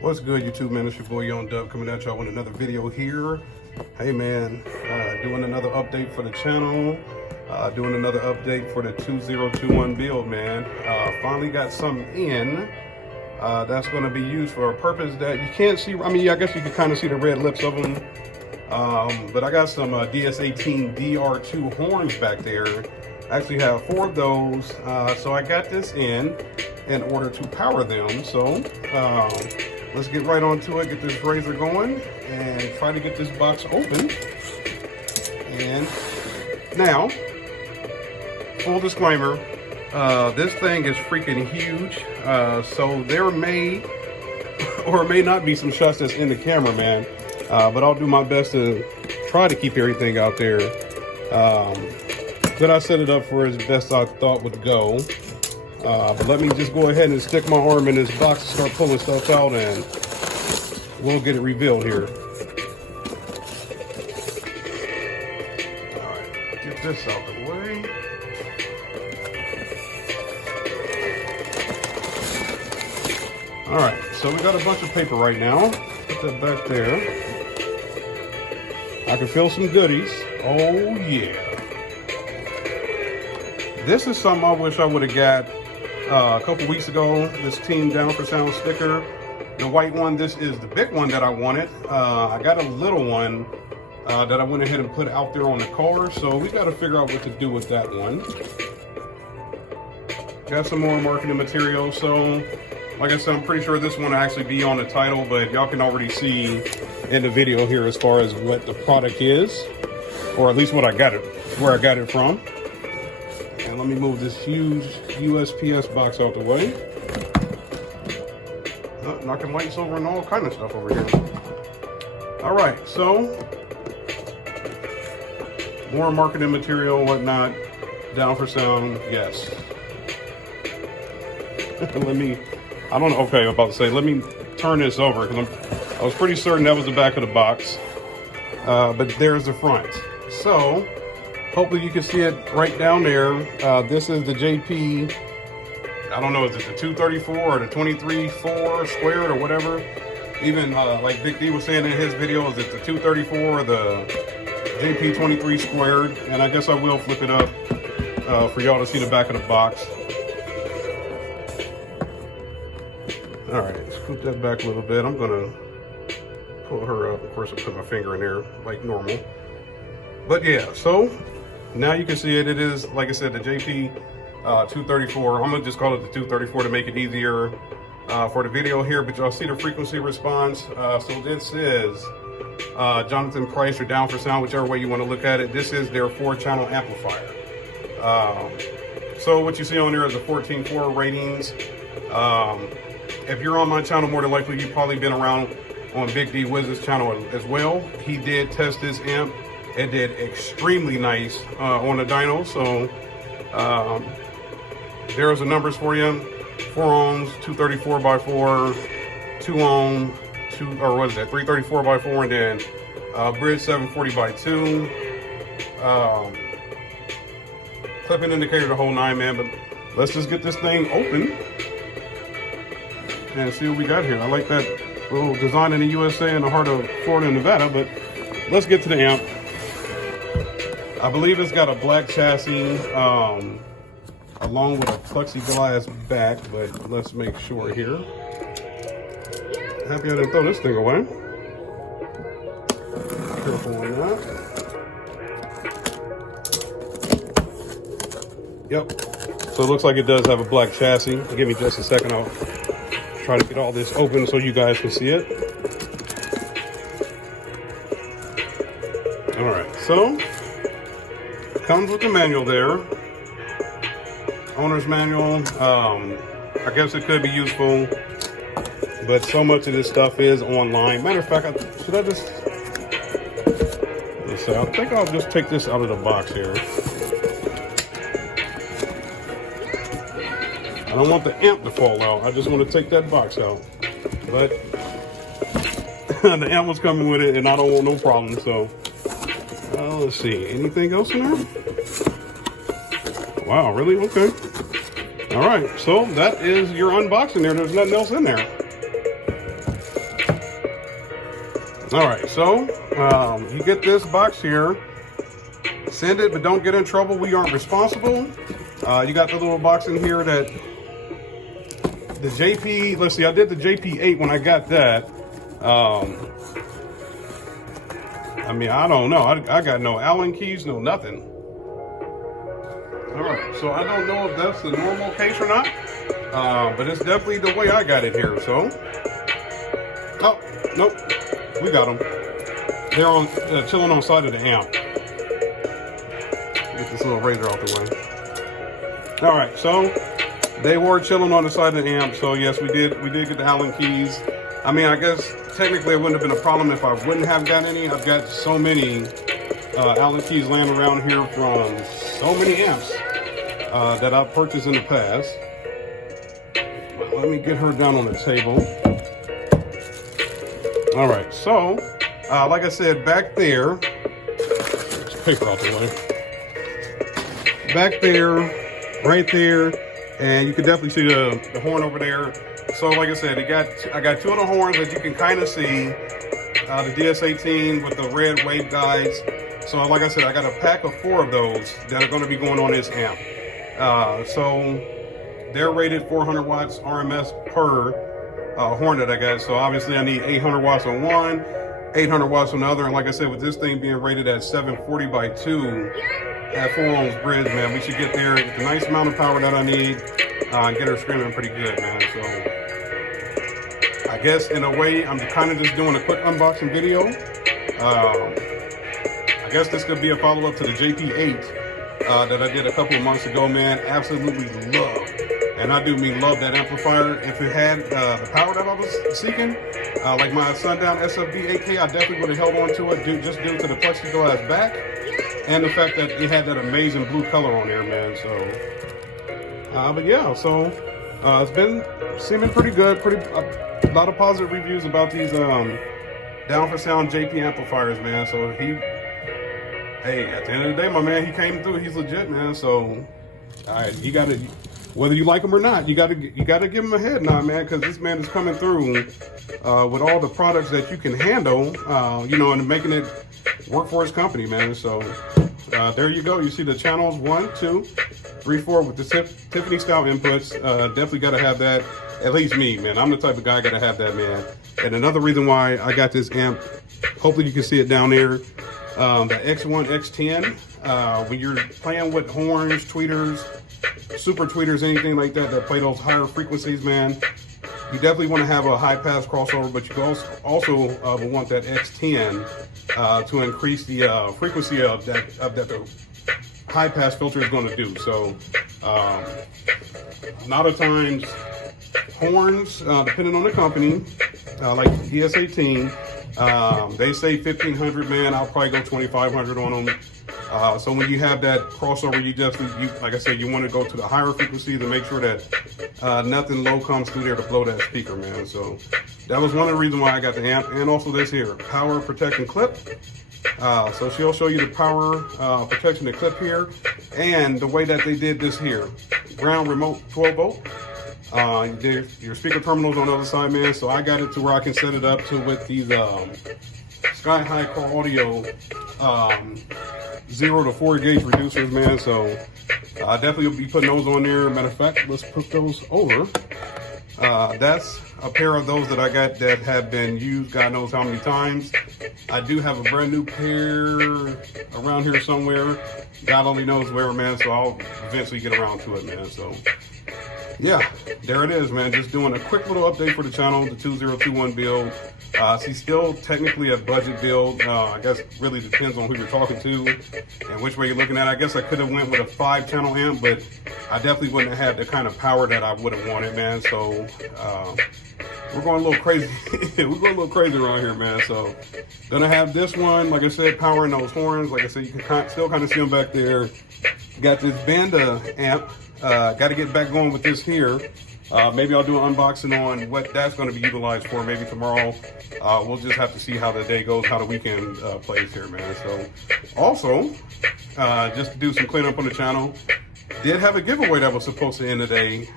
What's good, YouTube man? It's your boy Young Dub coming at y'all with another video here. Hey man, doing another update for the channel. Doing another update for the 2021 build, man. Finally got something in that's going to be used for a purpose that you can't see. I mean, I guess you can kind of see the red lips of them. But I got some DS18 DR2 horns back there. I actually have 4 of those. So I got this in order to power them. So let's get right onto it, get this razor going, and try to get this box open. And now, full disclaimer, this thing is freaking huge. So there may or may not be some shots that's in the camera, man. But I'll do my best to try to keep everything out there. But I set it up for as best I thought would go. But let me just go ahead and stick my arm in this box and start pulling stuff out, and we'll get it revealed here. All right, get this out of the way. All right, so we got a bunch of paper right now. Put that back there. I can feel some goodies. Oh yeah. This is something I wish I would have got a couple weeks ago. This Team Down for Sound sticker. The white one, this is the big one that I wanted. I got a little one that I went ahead and put out there on the car. So we got to figure out what to do with that one. Got some more marketing material. So like I said, I'm pretty sure this one will actually be on the title, but y'all can already see in the video here as far as what the product is, or at least what I got it, where I got it from. And let me move this huge USPS box out the way. Knocking lights over and all kind of stuff over here. All right, so more marketing material, whatnot. Down for Sound, yes. Let me. I don't know. Okay, I'm about to say, let me turn this over because I was pretty certain that was the back of the box, but there's the front. So hopefully you can see it right down there. This is the JP. I don't know, is it the 234 or the 234 squared or whatever? Even like Big D was saying in his video, is it the 234 or the JP23 squared? And I guess I will flip it up for y'all to see the back of the box. All right, let's flip that back a little bit. I'm gonna pull her up. Of course, I put my finger in there like normal. But yeah, so now you can see it. It is, like I said, the JP 234. I'm gonna just call it the 234 to make it easier for the video here. But y'all see the frequency response. So this is Jonathan Price or Down for Sound, whichever way you want to look at it. This is their 4-channel amplifier. So what you see on there is the 14.4 ratings. If you're on my channel, more than likely you've probably been around on Big D Wiz's channel as well. He did test this amp. It did extremely nice on the dyno. So there's the numbers for you: 4 ohms, 234 by 4, 2 ohm, 334 by 4, and then bridge 740 by 2. Clipping indicator, the whole 9, man. But let's just get this thing open and see what we got here. I like that little design in the USA in the heart of Florida and Nevada, but let's get to the amp. I believe it's got a black chassis along with a plexiglass back, but let's make sure here. Happy I didn't throw this thing away. Careful on that. Yep. So it looks like it does have a black chassis. Give me just a second. I'll try to get all this open so you guys can see it. All right, so comes with the manual there. Owner's manual. I guess it could be useful, but so much of this stuff is online. Matter of fact, I think I'll just take this out of the box here. I don't want the amp to fall out. I just want to take that box out. But the amp was coming with it, and I don't want no problem. So let's see. Anything else in there? Wow, really? Okay. All right. So that is your unboxing there. There's nothing else in there. All right, so you get this box here. Send it, but don't get in trouble. We aren't responsible. You got the little box in here that the JP, let's see, I did the JP8 when I got that. I mean, I don't know. I got no Allen keys, no nothing. All right, so I don't know if that's the normal case or not, but it's definitely the way I got it here, so. Oh, nope, we got them. They're on chilling on the side of the amp. Get this little razor out the way. All right, so they were chilling on the side of the amp, so yes, we did get the Allen keys. I mean, I guess technically it wouldn't have been a problem if I wouldn't have got any. I've got so many Allen keys laying around here from so many amps that I've purchased in the past. Let me get her down on the table. All right, so like I said, back there, there's paper out the way. Back there, right there, and you can definitely see the horn over there. So like I said, I got two of the horns that you can kind of see, the DS18 with the red wave guides. So like I said, I got a pack of 4 of those that are going to be going on this amp. So they're rated 400 watts RMS per horn that I got. So obviously I need 800 watts on one, 800 watts on the other. And like I said, with this thing being rated at 740 by 2 at 4 ohms bridge, man, we should get there, get the nice amount of power that I need, and get her screaming pretty good, man. So I guess in a way, I'm kind of just doing a quick unboxing video. I guess this could be a follow-up to the JP8 that I did a couple of months ago, man. Absolutely love, and I do mean love, that amplifier. If it had the power that I was seeking, like my Sundown SFB 8K, I definitely would have held on to it just due to the plexiglass back and the fact that it had that amazing blue color on there, man. So, but yeah, so it's been seeming pretty good. A lot of positive reviews about these Down for Sound JP amplifiers, man. So hey, at the end of the day, my man, he came through. He's legit, man. So, you gotta, whether you like him or not, you gotta give him a head nod, man, because this man is coming through with all the products that you can handle, you know, and making it work for his company, man. So there you go. You see the channels 1, 2, 3, 4 with the Tiffany style inputs. Definitely got to have that. At least me, man. I'm the type of guy got to have that, man. And another reason why I got this amp, hopefully you can see it down there, the X1, X10. When you're playing with horns, tweeters, super tweeters, anything like that play those higher frequencies, man, you definitely want to have a high pass crossover, but you also want that X10 to increase the frequency of that the high pass filter is going to do. So a lot of times horns, depending on the company, like DS18, they say 1500, man. I'll probably go 2500 on them. So when you have that crossover, you like I said, you want to go to the higher frequency to make sure that nothing low comes through there to blow that speaker, man. So that was one of the reasons why I got the amp, and also this here, power protection clip. So she'll show you the power protection, the clip here, and the way that they did this here. Ground remote 12 volt. Your speaker terminals on the other side, man. So I got it to where I can set it up to with these Sky High Core Audio 0 to 4 gauge reducers, man. So I definitely will be putting those on there. Matter of fact, let's put those over. That's a pair of those that I got that have been used God knows how many times. I do have a brand new pair around here somewhere. God only knows where, man. So I'll eventually get around to it, man. So yeah, there it is, man. Just doing a quick little update for the channel, the 2021 build. See, still technically a budget build. I guess really depends on who you're talking to and which way you're looking at. I guess I could have went with a 5-channel amp, but I definitely wouldn't have had the kind of power that I would have wanted, man. So we're going a little crazy. We're going a little crazy around here, man. So gonna have this one, like I said, powering those horns. Like I said, you can still kind of see them back there. Got this Banda amp. Got to get back going with this here. Maybe I'll do an unboxing on what that's going to be utilized for. Maybe tomorrow. We'll just have to see how the day goes, how the weekend plays here, man. So also, just to do some cleanup on the channel, did have a giveaway that was supposed to end today.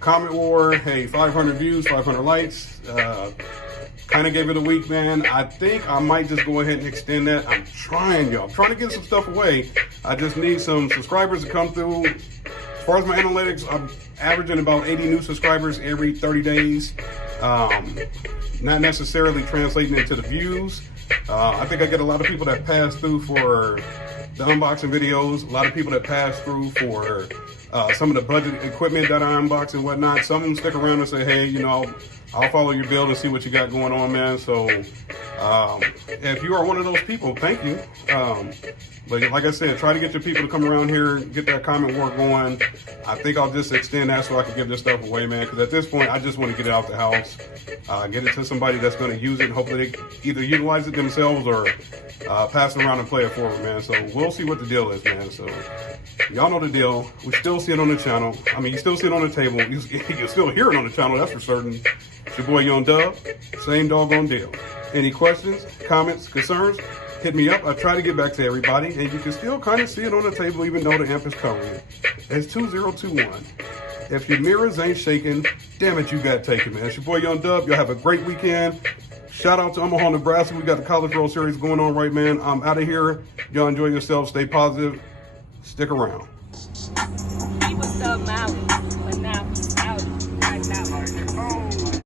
Comment war, hey, 500 views, 500 likes. Kind of gave it a week, man. I think I might just go ahead and extend that. I'm trying, y'all. I'm trying to get some stuff away. I just need some subscribers to come through. As far as my analytics, I'm averaging about 80 new subscribers every 30 days. Not necessarily translating into the views. I think I get a lot of people that pass through for the unboxing videos, a lot of people that pass through for some of the budget equipment that I unbox and whatnot. Some of them stick around and say, hey, you know, I'll follow your build and see what you got going on, man. So if you are one of those people, thank you. But like I said, try to get your people to come around here, get that comment war going. I think I'll just extend that so I can give this stuff away, man. Because at this point, I just want to get it out the house, get it to somebody that's going to use it. And hopefully they either utilize it themselves or pass it around and play it forward, man. So we'll see what the deal is, man. So y'all know the deal. We still see it on the channel. I mean, you still see it on the table. You still hear it on the channel, that's for certain. It's your boy Young Dub, same doggone deal. Any questions, comments, concerns, hit me up. I try to get back to everybody, and you can still kind of see it on the table even though the amp is covering it. It's 2021. If your mirrors ain't shaking, damn it, you got to take it, man. It's your boy Young Dub. Y'all have a great weekend. Shout out to Omaha, Nebraska. We got the College World Series going on right, man. I'm out of here. Y'all enjoy yourselves. Stay positive. Stick around.